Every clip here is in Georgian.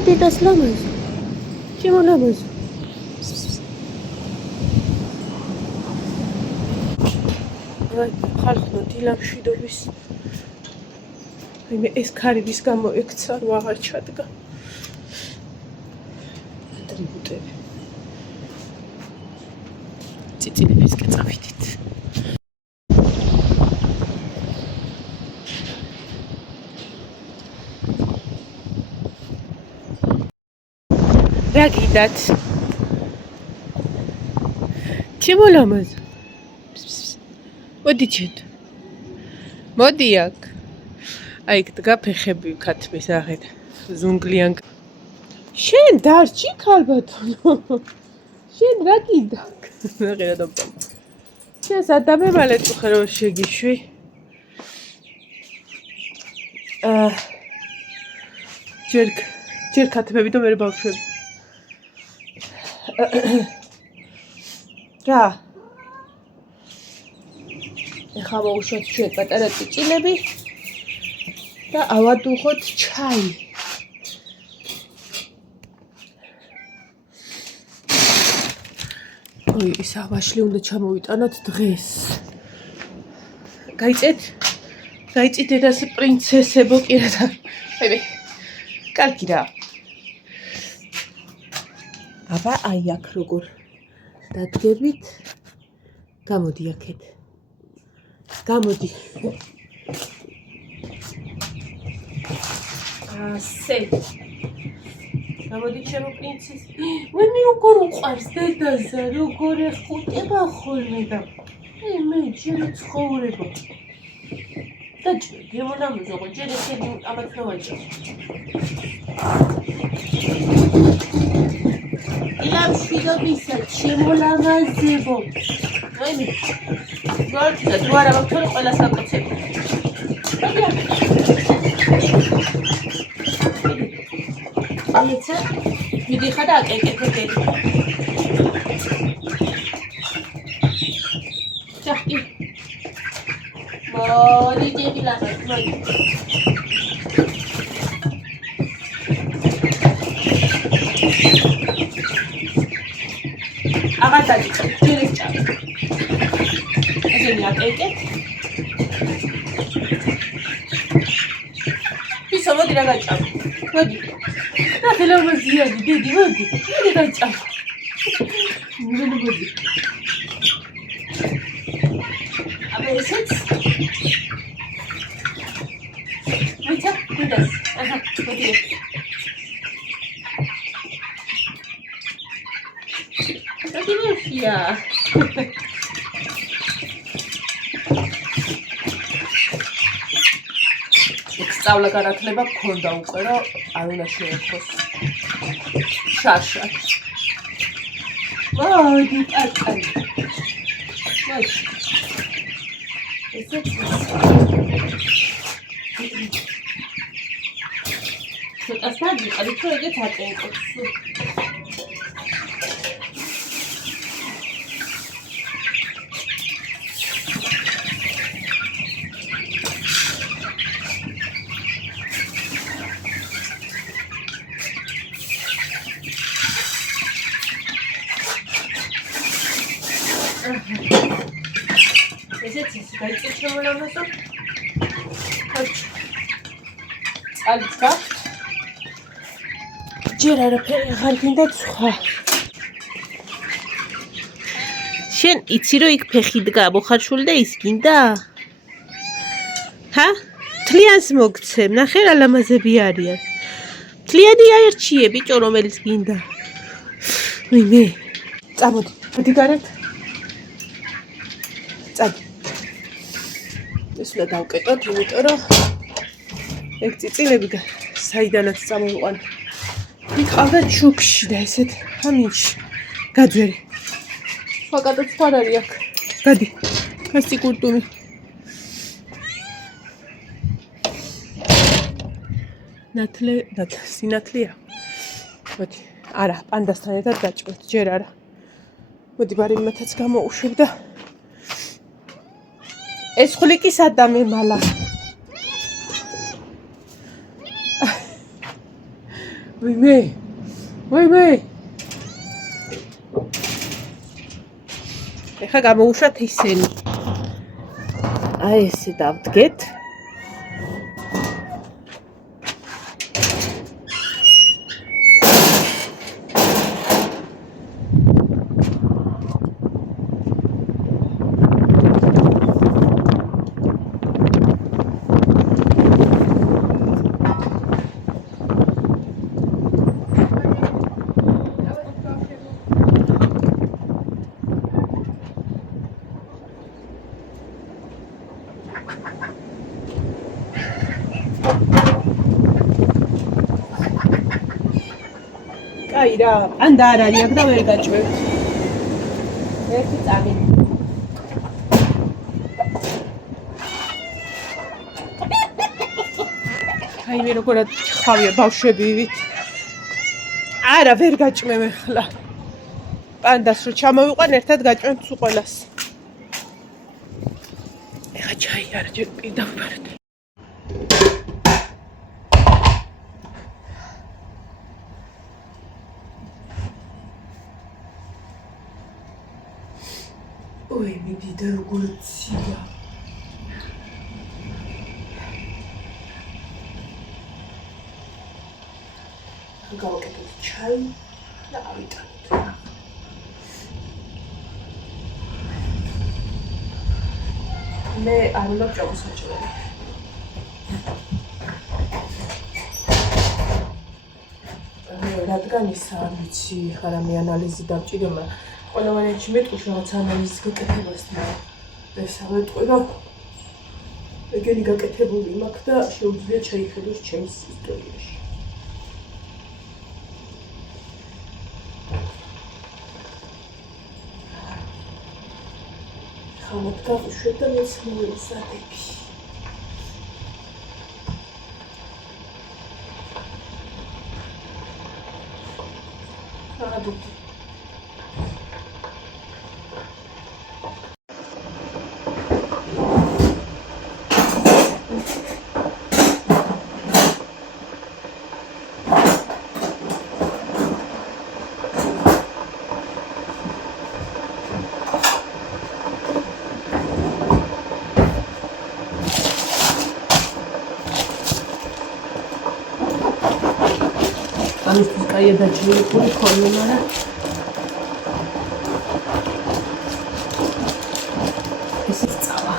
მოდი და სლამაზ. შემოლამაზ. აი, ხალხო დილამშვიდობის. მე ეს ქარიბის გამო ექცა რომ აღარ ჩადგა. ატრიბუტები. წიწილების კეცავითით. რა გიდათ? შემოლამაზ. მოდი ჩეთ. მოდი აქ. აი დგა ფეხები ქათმის აღეთ. ზუნგლიან. შენ დარჩი ქალბატონო. შენ რა გინდა? ნახე რა დაბა. შენ სადამე მალე წუხე რომ შეგიშვი. ჯერ ქათმები და მე ბავშვები. რა? ეხლა მოვუშვათ ჩვენ პატარა წიწილები და ავადუხოთ ჩაი. ой, ის ავაშლი უნდა ჩამოვიტანოთ დღეს. გაიწეთ დედას პრინცესებო კი რა და. აი, კარგი რა. აბა აი აქ როგორ დადგებით. გამოდი აქეთ. გამოდი. ასე. გამოდი ჩემო პრინცესი. მე როგორ უყვარს დედაზე, როგორ ეხუტება ხოლმე და. მე ჯერ ცხოვრება. დაჭრე, მონამოზო, ჯერ ესენი ამათ დავაჭრე. დილამშვიდობისა, შემოლამაზებო. აი მე. გორდა თუ არა ვაქტორი ყველა საკოცები. აიცა მიდიხარ და აკეკეთე. ჩახტი. მოდი ჯებილაბა, მოდი. აღარ დაჭრე, ჯერ ეს ჩავი. ესენი აკეკეთ. ისო მოდი რა გაჭამ. მოდი. რა ხელოვანია დიდი მოდი. მოდი გაჭამ. მოდი. აბა ესეც. მოიცა, გუდას. აჰა, მოდი. Ja. სწავლა განათლება გქონდა უკვე რომ არ უნდა შეეხოს შაშა. მოდი ტაკანი. მოდი. ესეც. შეტასადი ყალიფო ეგეთ აკეთებს. ესეც გაიწევ შემოლამაზო. წალიწა. ჯერ არაფერი აღარ გინდა სხვა. შენ იცი რომ იქ ფეხი დგა მოხარშული და ის გინდა? ჰა? თლიანს მოგცემ, ნახე რა ლამაზები არიან. თლიანი აერჩიე ბიჭო რომელიც გინდა. მე. წამოდი, მოდი გარეთ. წადი. ეს უნდა დავკეტოთ, იმიტომ რომ ეგ წიწილები საიდანაც წამოვიყვან. მიყავდა ჩუქში და ესეთ ამინში. გაძვერი. ვაკატოთ ხარ არის აქ. გადი. კასი კურტუმი. სინათლეა. მოდი. არა, პანდასთან ერთად დაჭრეთ, ჯერ არა. მოდი ბარიმათაც გამოუშვებ და ეს ხვლიკი სადამე მალა. ვიმე ეხლა გამოუშვათ ისინი აი ესე დავდგეთ აი რა, ანდა არ არის აქ და ვერ გაჭვევთ. ერთი წამი. აი მე როგორ ხავია ბავშვებივით. არა, ვერ გაჭმევ ახლა. პანდას რო ჩამოვიყვან, ერთად გაჭმევთ სულ ყველას. ეხა ჩაი არ ჯერ პირდა ვფარდ. ой, მიდი და როგორ ცია. გავაკეთოთ ჩაი და ავიტანოთ. მე არ უნდა წამოსაჭრელი. რადგან ისა არ ვიცი, ხა რამე ანალიზი დავჭირე, მაგრამ ყველა ვარიანტში მეტყვი რაღაც ანალიზის გაკეთებას და ესა ვეტყვი, რომ ეგენი გაკეთებული მაქვს და შეუძლია ჩაიხედოს ჩემს ისტორიაში. ხამოთ გავუშვებ და მეც მოვისადები. ააბუ ამისთვის კაია დაჭირებული ხოლმე, მაგრამ ესეც წავა.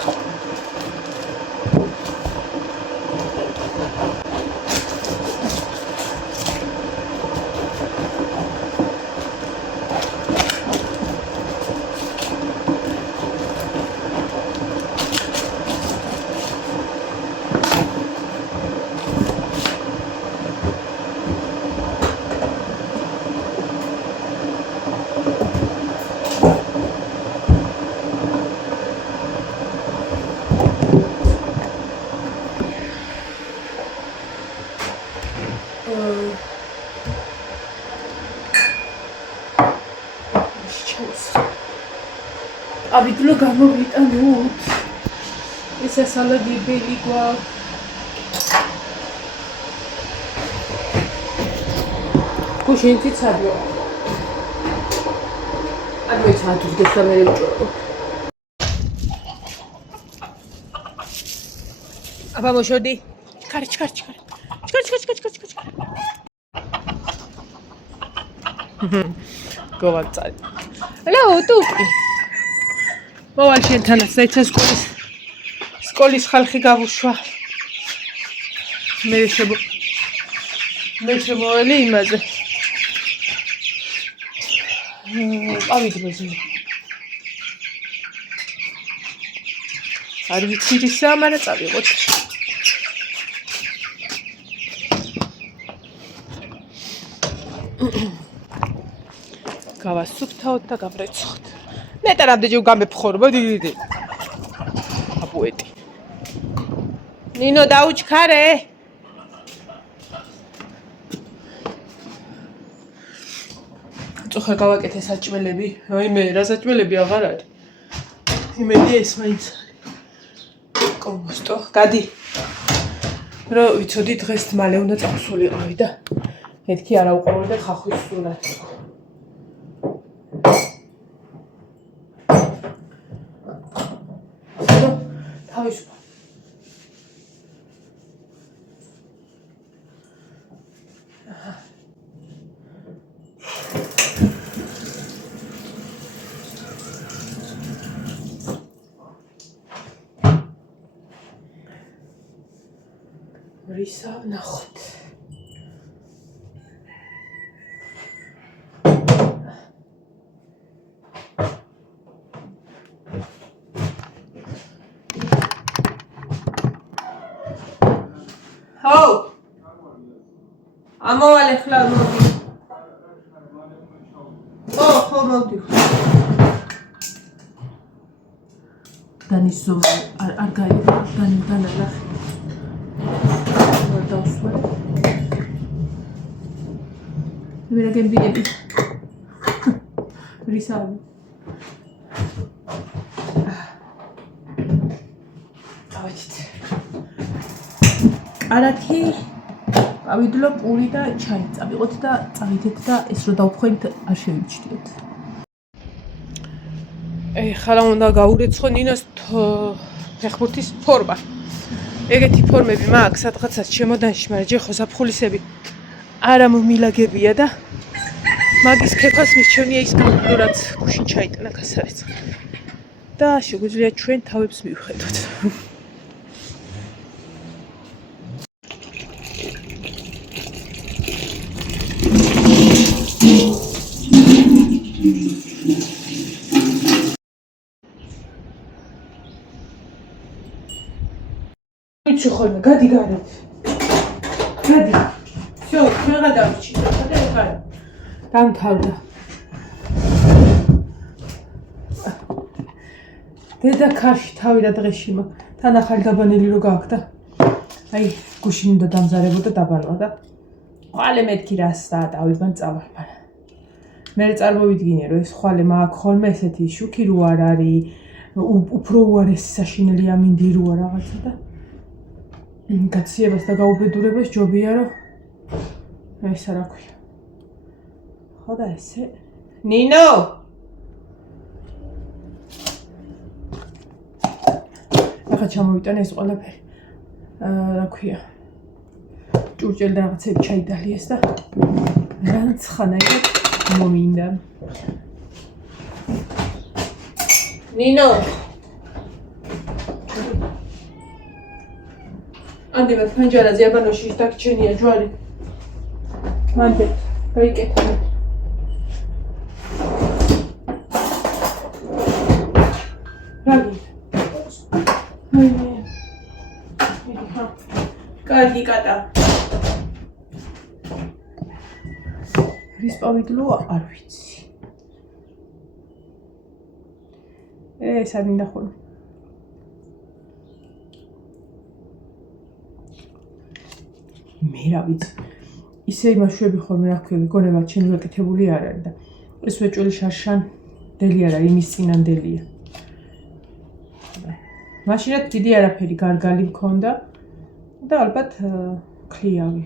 აბიდლო გამოვიტანოთ. ესე სალადებელი გვაქვს. გუშინი ცადო. არ მეცადოს გესამერე მჭორო. აბა მოშოდი. კარჩ. გავაცალე. ელო ტუპი. მოვალ შენთანაც დაიცა სკოლის ხალხი გავუშვა. მე შემოველი იმაზე. ავიდროზე. არ ვიცი რისა, მაგრამ წავიღოთ. გავასუფთავოთ და გავრეცხოთ. ნეტა რამდენჯერ გამეფხორობა დიდი. აბუეტი. ნინო დაუჩქარე. წუხა გავაკეთე საჭმელები. აი მე რა საჭმელები აღარ არის. იმედი ეს მაინც. კომპოსტო. გადი. რო ვიცოდი დღეს მალე უნდა წავსულიყავი და მეთქი არა უყორო და ხახვის სუნათ. თავისუფალ. რისა ვნახოთ. ჰო ამოვალე ხლა მოდი. ხო მოდი. განისო არ გაიგო განალა. Mira che biglietti. Risalvi. Avete. Arati ავიდლო პური და ჩაი წავიღოთ და წავიდეთ და ეს რო დავხვენთ არ შევიჩდიოთ. ხლა უნდა გაურეცხო ნინოს ფეხბურთის ფორმა. ეგეთი ფორმები მაქვს სადღაცაც ჩემოდანში, მაგრამ ჯერ ხო საფხულისები არა მომილაგებია და მაგის ქეფას მისჩვენია ის გამბლო რაც გუშინ ჩაიტანა გასარეცხა. და შეგვიძლია ჩვენ თავებს მივხედოთ. Ići ხოლმე, გადი გარეთ. გადი. всё, ვეღარ დავიჩი. და ხარ. დამთავრდა. დედა ქარში თავი რა დღეშიმა. თან ახალი დაბანელი რო გააქვს და აი გუშინ უნდა დამზარებოდა დაბანვა და ხვალე მეთქი რას დავიბან წავალ, მაგრამ მე წარმოვიდგინე რომ ეს ხვალე მაქვს ხოლმე ესეთი შუქი რო არ არის, უფრო უარესი საშინელი ამინდი როა რაღაცა და გაციებას და გაუბედურებას ჯობია რომ ეს რა ქვია. ხო და ესე ნინო ახლა ჩამოვიტანე ეს ყველაფერი რა ქვია ჭურჭელი და რაღაცები ჩაიდალიეს და რანცხანაირად მომინდა. ნინო ანდივარ ფანჯარაზე აბანოში ის დაგჩენია ჯვარი. მანდე გაიკეთე. რაგი? კარგი კატა. რის პავიდლოა არ ვიცი. ეს არ მინდა ხოლმე. მე რა ვიცი. ისე იმაშვები ხოლმე რა ქვია, გონება ჩემი გაკეთებული არ არის და ეს ვეჭველი შარშანდელი არა, იმის წინანდელია. მაშინაც დიდი არაფერი გარგალი მქონდა და ალბათ ქლიავი.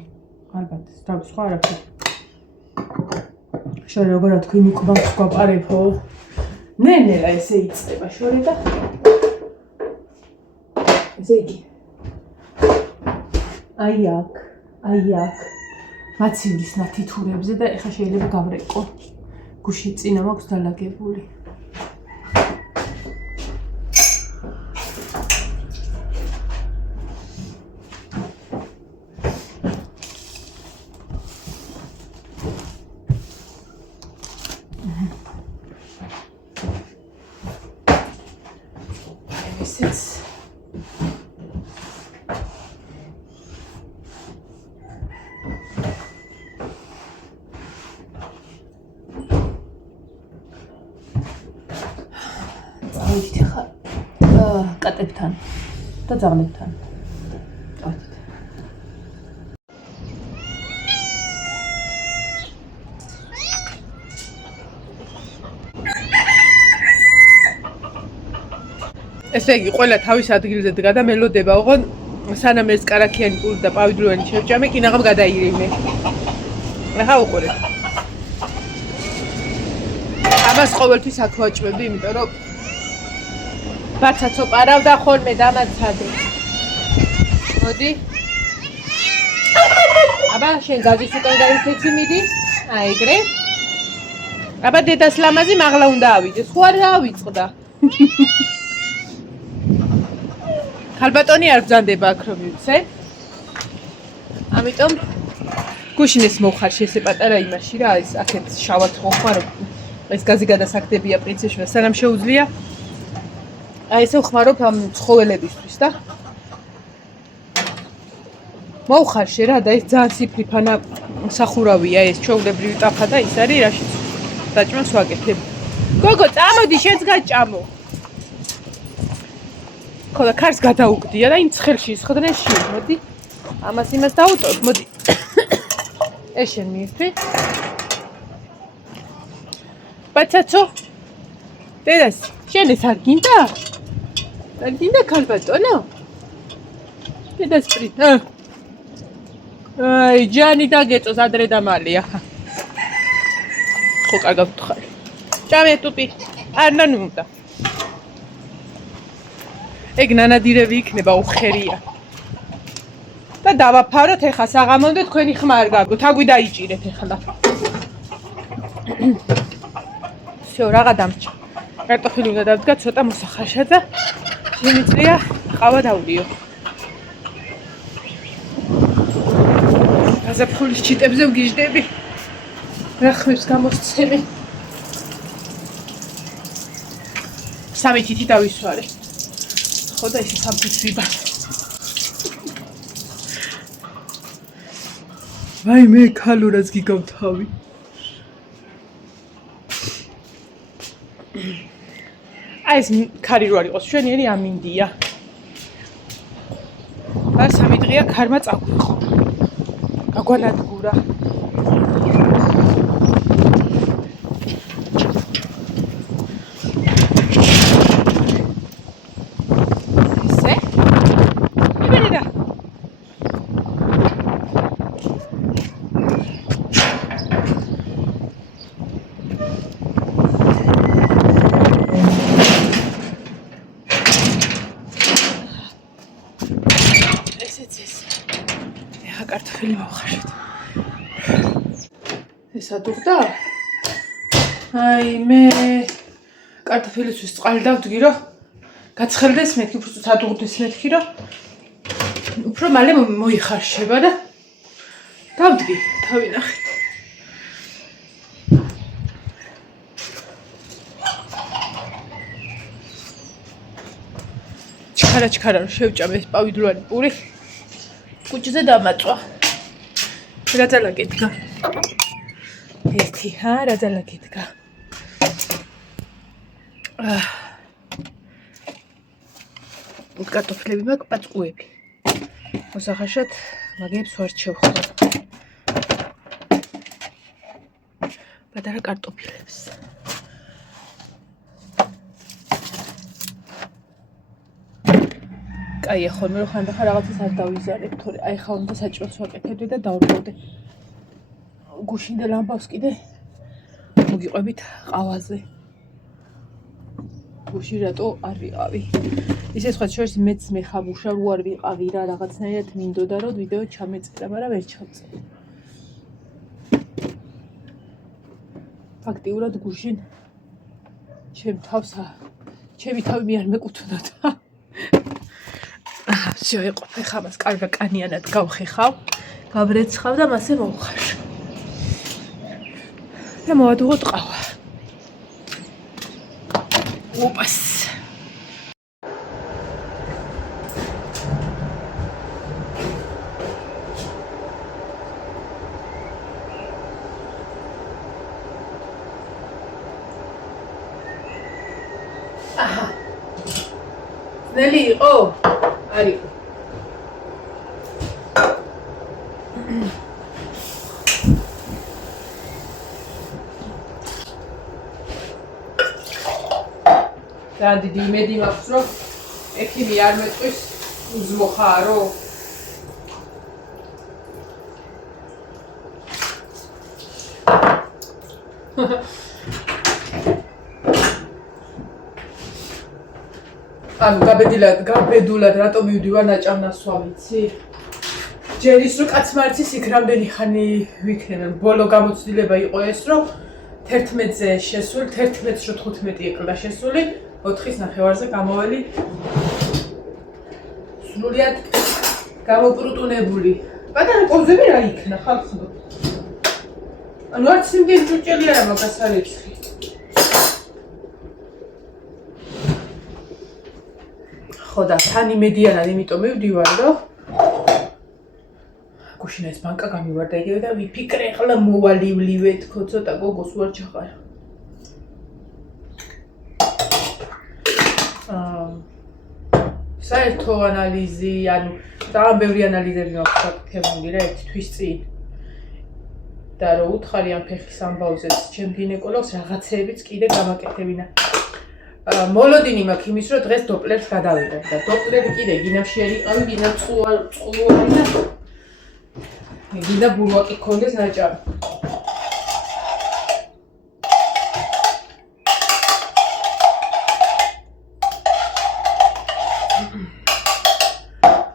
ალბათ, სხვა არაფერი. შორე როგორ თქვი მიკუბანს გვაპარებო. ნელა ესე იწება შორე და ესე იგი. აი აქ მაცივრის ნათითურებზე და ეხლა შეიძლება გავრეკო. გუშინ წინა მაქვს დალაგებული. ესეც კატებთან და ძაღლებთან. ესე იგი, ყველა თავის ადგილზე დგა და მელოდება, ოღონ სანამ ეს კარაქიანი პური და პავიდლოვანი შევჭამე, კინაღამ გადაირინე. ახლა უყურეთ. ამას ყოველთვის აქ ვაჭმევდი, იმიტომ რომ ბაცაცო პარავდა ხოლმე დამაცადე. მოდი. აბა შენ გაზის უკან გაიქეცი მიდი. აი ეგრე. აბა დედას ლამაზი მაღლა უნდა ავიდეს. ხო არ ავიწყდა. ხალბატონი არ ბრძანდება აქ რომ მივცე. ამიტომ გუშინეს მოვხარში ესე პატარა იმაში რა, ეს აქეთ შავად ხმარო. ეს გაზი გადასაგდებია პრინცესშია, სანამ შეუძლია. აი ესე ხმარობ ამ ცხოველებისთვის და მოვხარში რა და ეს ძალიან სიფრიფანა სახურავია ეს ჩვეულებრივი ტაფა და ის არის რაშიც დაჭმას ვაკეთებ. გოგო, წამოდი, შენც გაჭამო. ხო და ქარს გადაუგდია და იმ ცხელში ისხდნეს შენ, მოდი. ამას იმას დაუწევ, მოდი. ეს შენ მიირთვი. ბაცაცო. დედას, შენ ეს არ გინდა? არ გინდა ქალბატონო? დედას პრით. აი, ჯანი დაგეწოს ადრე და მალე, ახლა. ხო, კარგად ვთხარი. ჭამე ტუპი. არ ნანუნდა. ეგ ნანადირები იქნება უხერია. და დავაფაროთ ეხა საღამომდე თქვენი ხმა არ გაგოთ. აგვი დაიჭირეთ ეხლა. всё, რაღა დამჭა. კარტოფილი უნდა დავდგა ცოტა მოსახარშა და შემიძლია ყავა დავლიო. გაზაფხულის ჩიტებზე ვგიჟდები. რა ხმებს გამოსცემი. სამი თითი დავისვარე. ხო და ისე სამფიცვიბა. ვაი მე ქალურას გიგავთავი. აი ეს ქარი რო არ იყოს ჩვენიერი ამინდია. და სამი დღეა ქარმა წაგვიყო. გაგვანადგურა. კარტოფილი მოვხარშეთ. ეს ადუღდა? აი მე კარტოფილისთვის წყალი დავდგი რომ გაცხელდეს მეთქი, უფრო ადუღდეს მეთქი რომ უფრო მალე მოიხარშება და დავდგი, თავინახეთ. ჩქარა რომ შევჭამე ეს პავიდლოვანი პური. კუჭზე დამაწვა. რა ძალაკეთგა. ერთი, რა ძალაკეთგა. კარტოფილები მაქვს პაწკუები. მოსახარშად მაგებს ვარჩევ ხოლმე. პატარა კარტოფილებს. აი ხოლმე რომ ხანდახან რაღაცას არ დავიზარებ, თორე აი ხა უნდა საჭმელს ვაკეთებდი და დავრბოვდი. გუშინდელ ამბავს კიდე მოგიყვებით ყავაზე. გუში რატო არ ვიყავი? ისე სხვა შორის მეც მეხამუშა რო არ ვიყავი რა რაღაცნაირად მინდოდა რომ ვიდეო ჩამეწერა, მაგრამ ვერ ჩავწერე. ფაქტიურად გუშინ ჩემი თავი მე არ მეკუთვნოდა. всё, იყო ხა მას კარგა კანიანად გავხეხავ, გავრეცხავ და მასე მოვხარშ. და მოვადუღოთ ყავა. ოპას. აჰა. ძნელი იყო? არ იყო. და დიდი იმედი მაქვს რომ ექიმი არ მეტყვის უზმოხარო. ანუ გაბედულად რატომ მივდივარ ნაჭამნასვლა ვიცი? ჯერ ის რომ კაცმარცის იქ რამდენი ხანი ვიქნებენ. ბოლო გამოცდილება იყო ეს რომ 11-ზე შესული, 11-ს რო 15 ეკლდა შესული, 4-ის ნახევარზე გამოველი. სრულიად გამოპრუტუნებული. პატარა კორძები რა იქნა ხალხო? ანუ არც იმდენი ჭურჭელი არა მაგას არ ეცრი. ხო და თან იმედიანად იმიტომ მივდივარ რომ გუშინა ეს ბანკა გამივარდა იგივე და ვიფიქრე ახლა მოვალივლივე თქო ცოტა გოგოს უარ ჩაყარა. საერთო ანალიზი, ანუ ძალიან ბევრი ანალიზები მაქვს გაკეთებული რა ერთი თვის წინ. და რო უთხარი ამ ფეხის ამბავზე ჩემ გინეკოლოგს რაღაცეებიც კიდე გამაკეთებინა. მოლოდინი მაქვს იმის რომ დღეს დოპლერს გადავიღებ და დოპლერი კიდე გინაში არ იყავი, გინა წყლუარი და გინდა ბულვაკი ქონდეს ნაჭამი.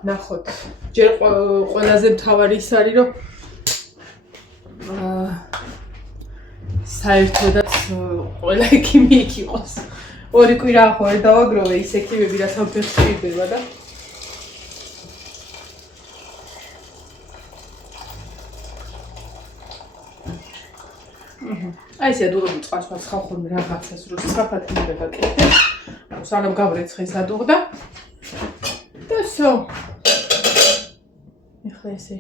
ნახოთ. ჯერ ყველაზე მთავარი ის არის რომ საერთოდაც ყველა ექიმი იქ იყოს. ორი კვირა ხო არ დავაგროვე ის ექიმები რაც ამ ფეხს ჭირდება და აი ესე დურობი წყალს ხავ ხოლმე რაღაცას რო სწრაფად უნდა გაკეთდეს. სანამ გავრეცხეს ადუღდა და всё. ეხლა ესე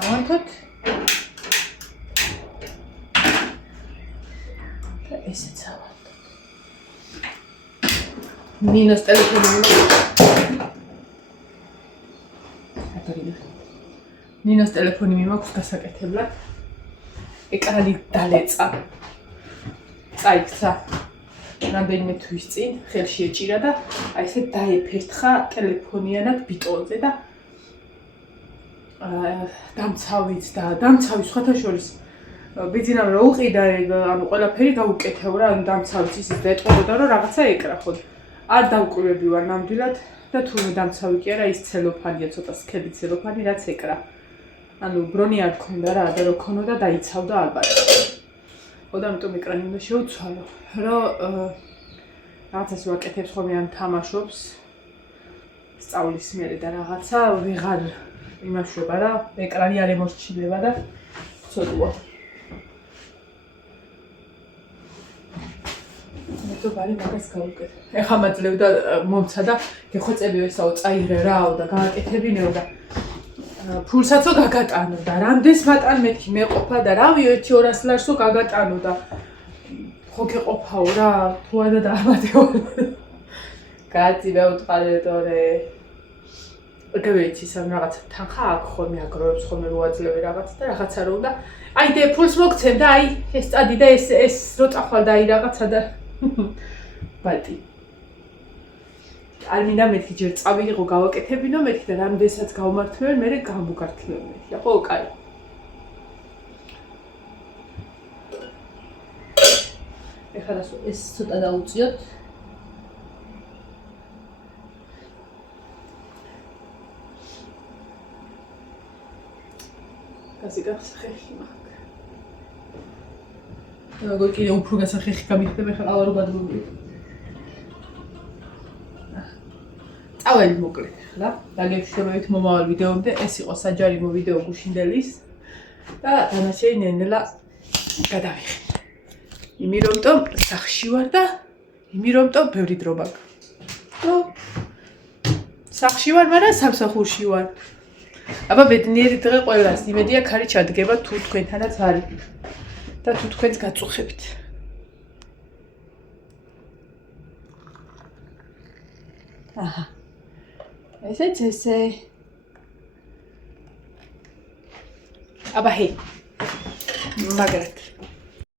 ავანთოთ და ესეც ავანთოთ. მინოს ტელეფონი ნინოს ტელეფონი მიმაქვს გასაკეთებლად. ეკრანი დალეწა. წაიქცა. რამდენიმე თვის წინ ხელში ეჭირა და აი ესე დაეფერთხა ტელეფონიანად ბიტონზე და დამცავით და დამცავი სხვათა შორის ბიძინამ რა უყიდა ანუ ყველაფერი გაუკეთევრა ანუ დამცავით ისიც დეტყობოდა რომ რაღაცა ეკრახოდ. არ დავკვირვები ვარ ნამდვილად და თურმე დამცავი კი არა ის ცელოფანია ცოტა სქელი ცელოფანი რაც ეკრა. ანუ ბრონი არ ქონდა რა და რო ქონოდა დაიცავდა ალბათ. ხო და ამიტომ ეკრანი უნდა შევცვალო. რომ რაღაცას ვაკეთებს ხოლმე ან თამაშობს სწავლის მერე და რაღაცა ვეღარ იმაშვება რა ეკრანი არ ემორჩილება და ცოტა მე ბარი მაგას გავუკეთე. ეხლა მაძლევდა მომცა და გეხვეწებიო ესაო წაიღე რაო და გააკეთებინეო და ფულსაცო გაგატანო და რამდენს მატან მეთქი მეყოფა და რავიო 1-200 ლარსო გაგატანო და ხო გეყოფაო რა თუ არა დაამატეო. კაცი მე უთყარე თორე გევითის ამ რაღაცა თანხა აქ ხოლმე აგროვებს ხოლმე მოაძლევი რაღაცა და რაღაცა რო უნდა აი დე ფულს მოგცემ და აი ეს წადი და ეს რო წახვალ და აი რაღაცა და ბატი არ მინდა მეთქი ჯერ წავიღო გავაკეთებინო მეთქი და რამდენსაც გავმართმევენ მე გამოგართმევენ მეთქი ხო კაი ეხლა ეს ცოტა დაუწიოთ კაცი გასახეხი მაქვს როგორ კიდე უფრო გასახეხი გამიხდება ხა ყავა რო გადმოვიდე წავედი მოკლედ ხლა დაგეგმეთ მომავალ ვიდეომდე ეს იყო საჯარიმო ვიდეო გუშინდელის და დანარჩენი ნენელა გადავიხე იმი რომტომ სახში ვარ და იმი რომტომ ბევრი დრო მაქვს და სახში ვარ მაგრამ სამსახურში ვარ აბა ბედნიერი დღე ყველას იმედია ქარი ჩადგება თუ თქვენთანაც არის და თუ თქვენს გაწუხებთ აჰა ესეც ესე აბა ჰე მაგრად